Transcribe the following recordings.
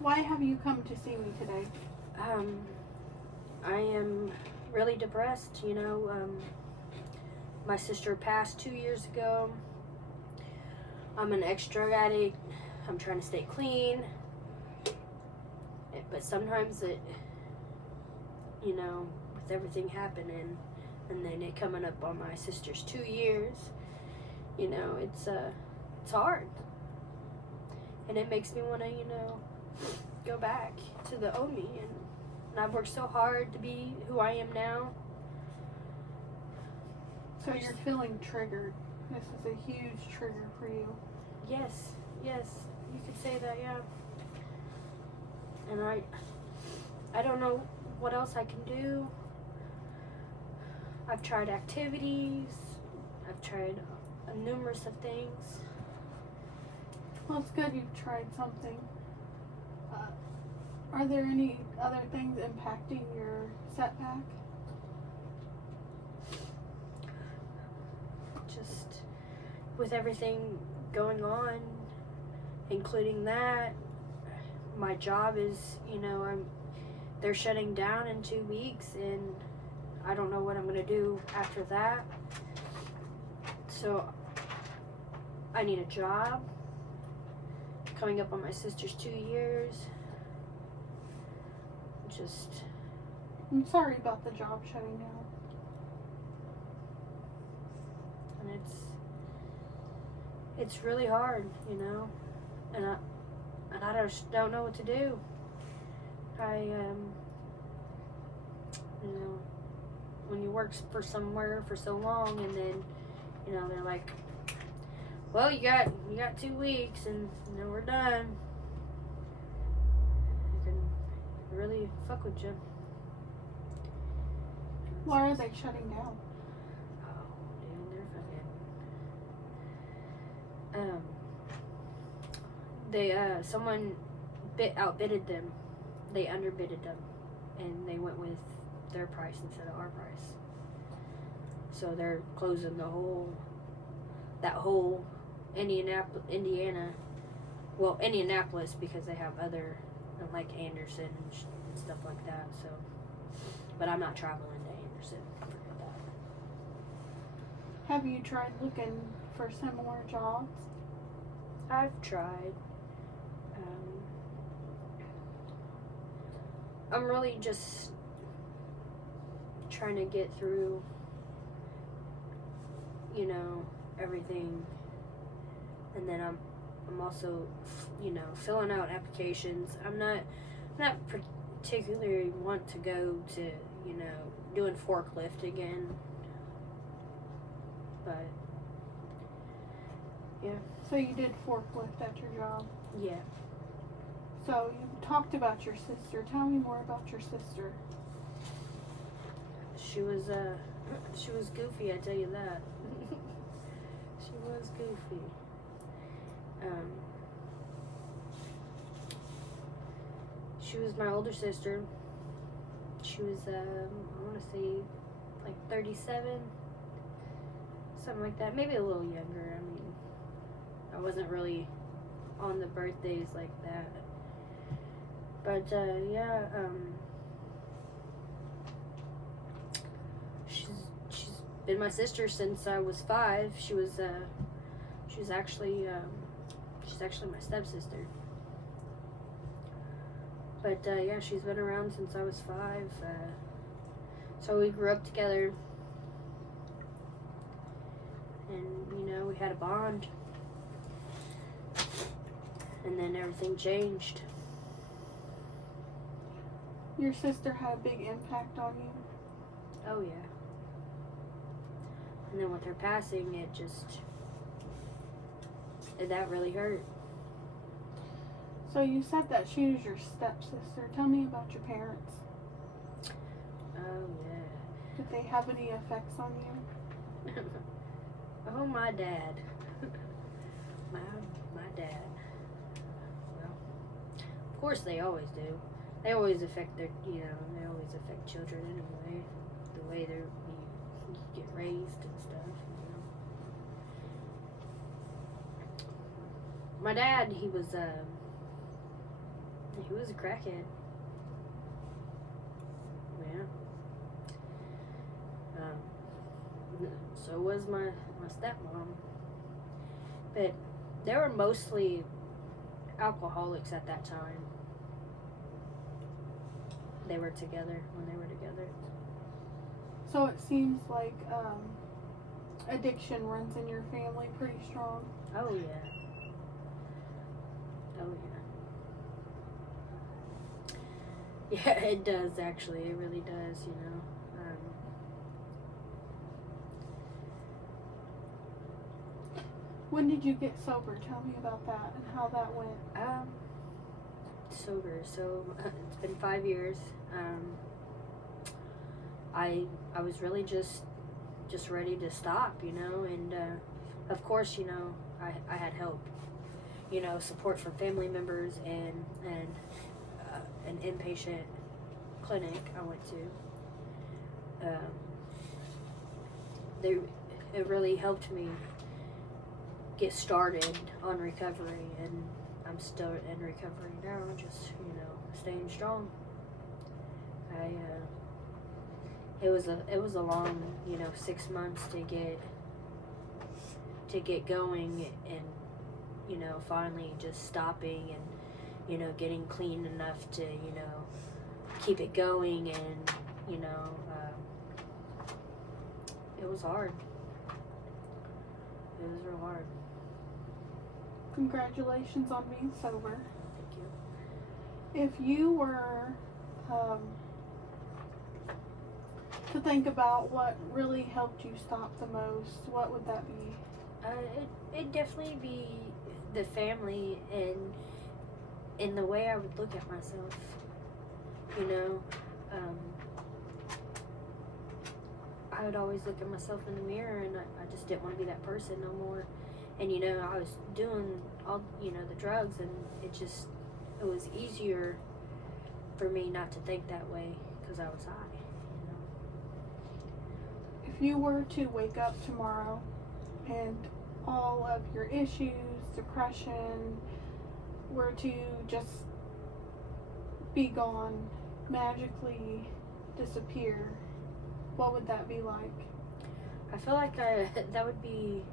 Why have you come to see me today? I am really depressed, my sister passed 2 years ago. I'm an ex-drug addict. I'm trying to stay clean. But sometimes with everything happening and then it coming up on my sister's 2 years, it's hard. And it makes me want to, go back to the old me. And I've worked so hard to be who I am now. So you're feeling triggered. This is a huge trigger for you. Yes, you could say that, yeah. And I don't know what else I can do. I've tried activities. I've tried numerous of things. Well, it's good you've tried something. Are there any other things impacting your setback? Just with everything going on, including that, my job is, they're shutting down in 2 weeks, and I don't know what I'm gonna do after that. So I need a job. Coming up on my sister's 2 years. I'm sorry about the job shutting down. And it's really hard, and I just don't know what to do. When you work for somewhere for so long, and then, they're like, well, you got 2 weeks, and we're done. It can really fuck with you. Why are they shutting down? Oh, dude, they're fucking. Someone outbidded them. They underbidded them, and they went with their price instead of our price. So they're closing that whole Indianapolis, because they have other, like Anderson and stuff like that. So, but I'm not traveling to Anderson. Forget that. Have you tried looking for similar jobs? I've tried. I'm really just trying to get through, everything. And then I'm also, filling out applications. I'm not particularly want to go to, doing forklift again. But yeah. So you did forklift at your job? Yeah. So you talked about your sister. Tell me more about your sister. She was goofy, I tell you that. She was goofy. She was my older sister. She was, I want to say, like 37, something like that. Maybe a little younger. I mean, I wasn't really on the birthdays like that. But, yeah, she's been my sister since I was 5. She's actually my stepsister. But, yeah, she's been around since I was 5. So we grew up together. And, we had a bond. And then everything changed. Your sister had a big impact on you? Oh, yeah. And then with her passing, that really hurt. So you said that she was your stepsister. Tell me about your parents. Oh, yeah. Did they have any effects on you? Oh, my dad. my dad. Well, of course they always do. They always affect they always affect children anyway. The way you get raised and stuff, My dad, he He was a crackhead. Yeah. So was my stepmom. But they were mostly alcoholics at that time. They were together when they were together. So it seems like addiction runs in your family pretty strong. Oh yeah. Oh yeah. Yeah, it does actually. It really does, you know. When did you get sober? Tell me about that and how that went. Sober. So it's been 5 years. I was really just ready to stop, you know, and of course, you know, I had help, you know, support from family members and an inpatient clinic I went to. It really helped me get started on recovery, and I'm still in recovery now, just, you know, staying strong. It was a long, you know, 6 months to get going, and, you know, finally just stopping and, you know, getting clean enough to, you know, keep it going, and, you know, it was hard. It was real hard. Congratulations on being sober. Thank you. If you were to think about what really helped you stop the most, what would that be? It'd definitely be the family and in the way I would look at myself. You know, I would always look at myself in the mirror, and I just didn't want to be that person no more. And, you know, I was doing all, you know, the drugs, and it was easier for me not to think that way because I was high. If you were to wake up tomorrow and all of your issues, depression, were to just be gone, magically disappear, what would that be like? I feel like that would be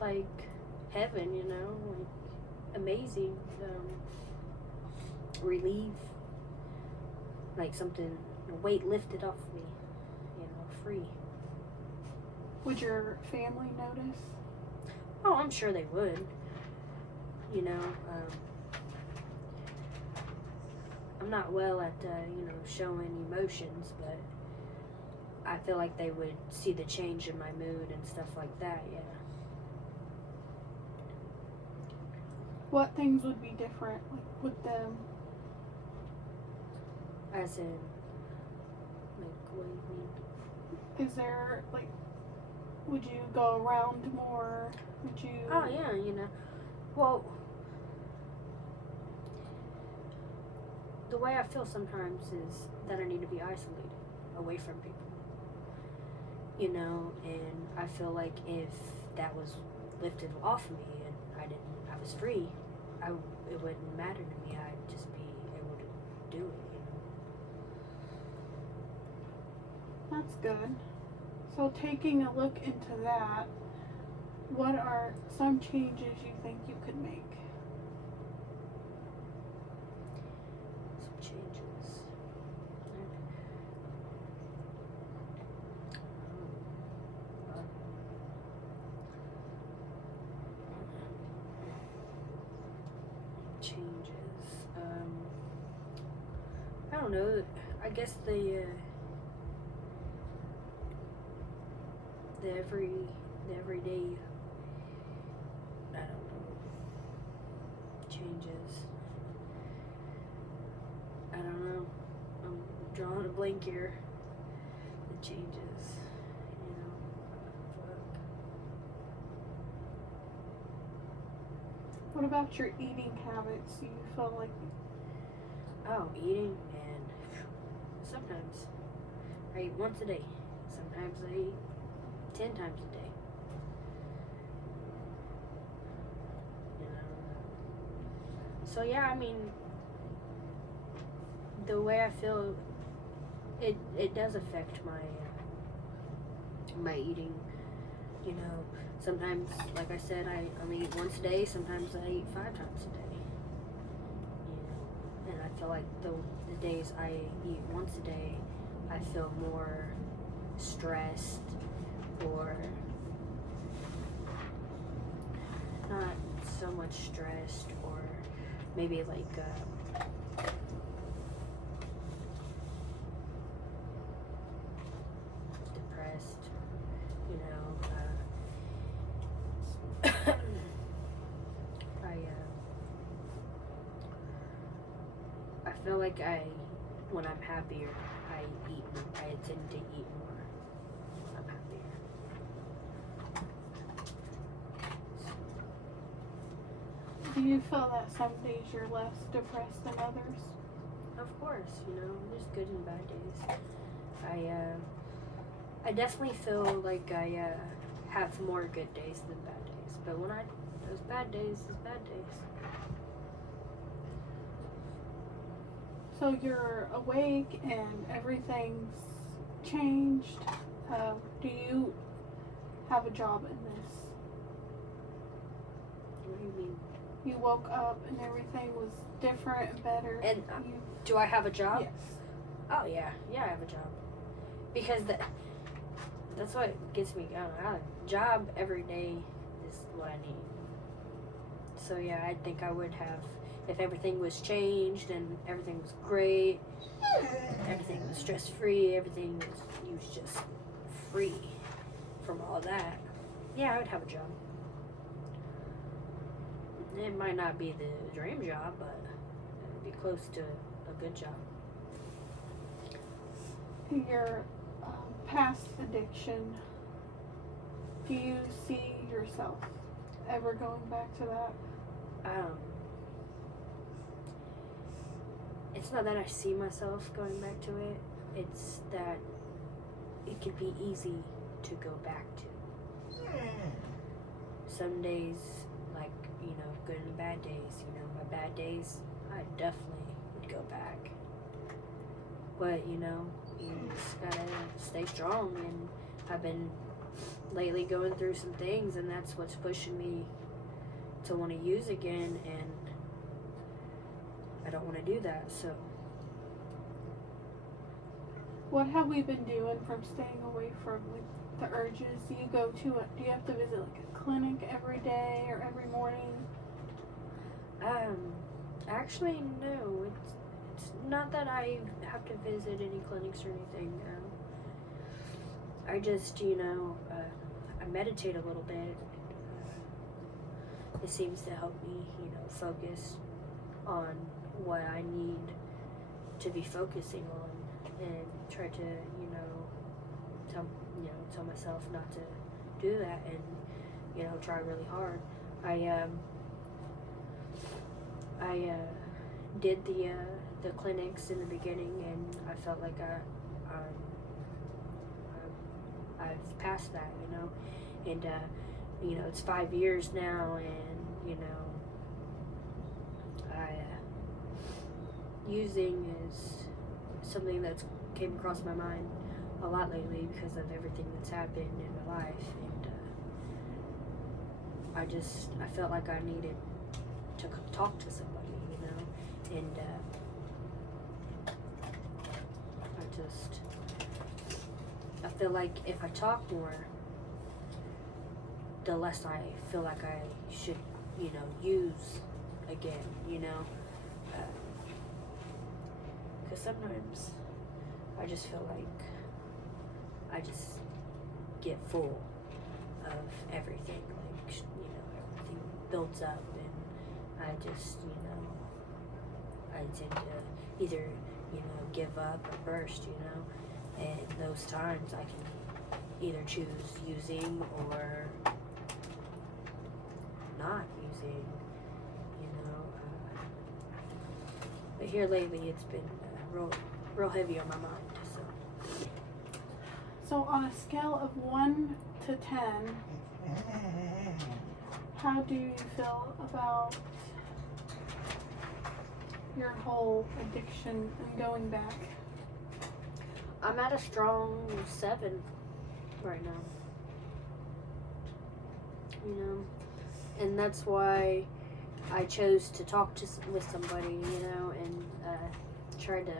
like heaven, you know, like amazing, relief, like something, a weight lifted off me, you know, free. Would your family notice? Oh, I'm sure they would. You know, I'm not well at, you know, showing emotions, but I feel like they would see the change in my mood and stuff like that, yeah. What things would be different, like, with them? As in, like, what do you mean? Is there, like, would you go around more? Would you... Oh, yeah, you know. Well, the way I feel sometimes is that I need to be isolated, away from people. You know, and I feel like if that was lifted off me and I was free, it wouldn't matter to me. I'd just be able to do it, you know. That's good. So taking a look into that, what are some changes you think you could make? Some changes. Changes. I don't know. I guess the everyday, I don't know, changes. I don't know. I'm drawing a blank here. The changes, you know. Fuck. What about your eating habits? Do you feel like... Oh, eating, man. Sometimes I eat once a day. Sometimes I eat 10 times a day. You know. So yeah, I mean, the way I feel, it does affect my my eating. You know, sometimes, like I said, I only eat once a day. Sometimes I eat 5 times a day. You know, and I feel like the days I eat once a day, I feel more stressed, or not so much stressed, or maybe like depressed, you know. I feel like when I'm happier, I tend to eat more. I'm happier. Do you feel that some days you're less depressed than others? Of course, you know, there's good and bad days. I definitely feel like I have more good days than bad days. But when those bad days is bad days. So you're awake and everything's changed. Do you have a job in this? What do you mean? You woke up and everything was different and better. And you, do I have a job? yes. Oh yeah, I have a job. Because that's what gets me going. A job every day is what I need. So yeah, I think I would have, if everything was changed and everything was great, everything was stress free, everything was just free from all that. Yeah, I would have a job. It might not be the dream job, but it would be close to a good job. Your past addiction, do you see yourself ever going back to that? It's not that I see myself going back to it, it's that it could be easy to go back to. Some days, like, you know, good and bad days, you know, my bad days, I definitely would go back. But, you know, you just gotta stay strong, and I've been lately going through some things, and that's what's pushing me to want to use again, and I don't want to do that. So What have we been doing from staying away from the urges? Do you have to visit like a clinic every day or every morning? actually no, it's not that I have to visit any clinics or anything. I just, you know, I meditate a little bit. It seems to help me, you know, focus on what I need to be focusing on, and try to, you know, tell myself not to do that, and, you know, try really hard. I did the clinics in the beginning, and I felt like I've passed that, you know, and you know, it's 5 years now, and, you know, using is something that's came across my mind a lot lately because of everything that's happened in my life, and I felt like I needed to talk to somebody, you know, and I feel like if I talk more, the less I feel like I should, you know, use again, you know, because sometimes I just feel like I just get full of everything, like, you know, everything builds up, and I just, you know, I tend to either, you know, give up or burst, you know, and those times I can either choose using or not using, you know, but here lately it's been real heavy on my mind, so. So on a scale of 1 to 10, how do you feel about your whole addiction and going back? I'm at a strong 7 right now. You know, and that's why I chose to talk with somebody, you know, and try to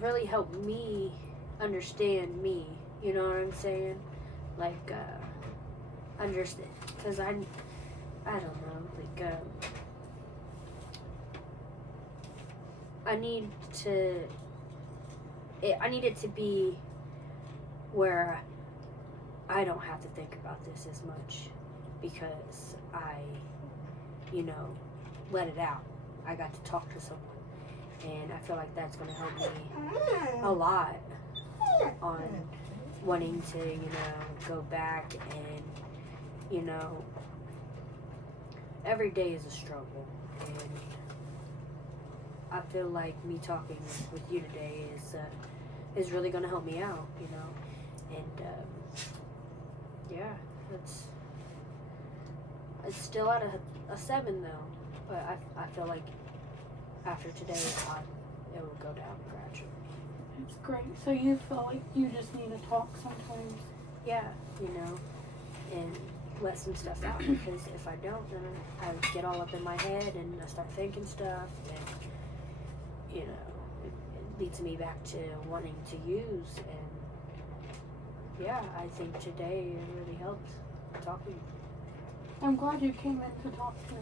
really help me understand me. You know what I'm saying? Like, understand, because I don't know, like, I need it to be where I don't have to think about this as much, because I, you know, let it out. I got to talk to someone, and I feel like that's going to help me a lot on wanting to, you know, go back. And, you know, every day is a struggle, and I feel like me talking with you today is really going to help me out, you know. And yeah, it's still at a 7 though, but I feel like after today it will go down gradually. It's great. So you feel like you just need to talk sometimes? Yeah, you know, and let some stuff out, because if I don't, then I get all up in my head and I start thinking stuff, and, you know, it leads me back to wanting to use. And yeah, I think today it really helped talking. I'm glad you came in to talk to me.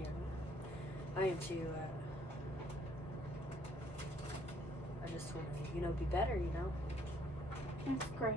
Yeah, I am too. I just want to, you know, be better, you know. That's great.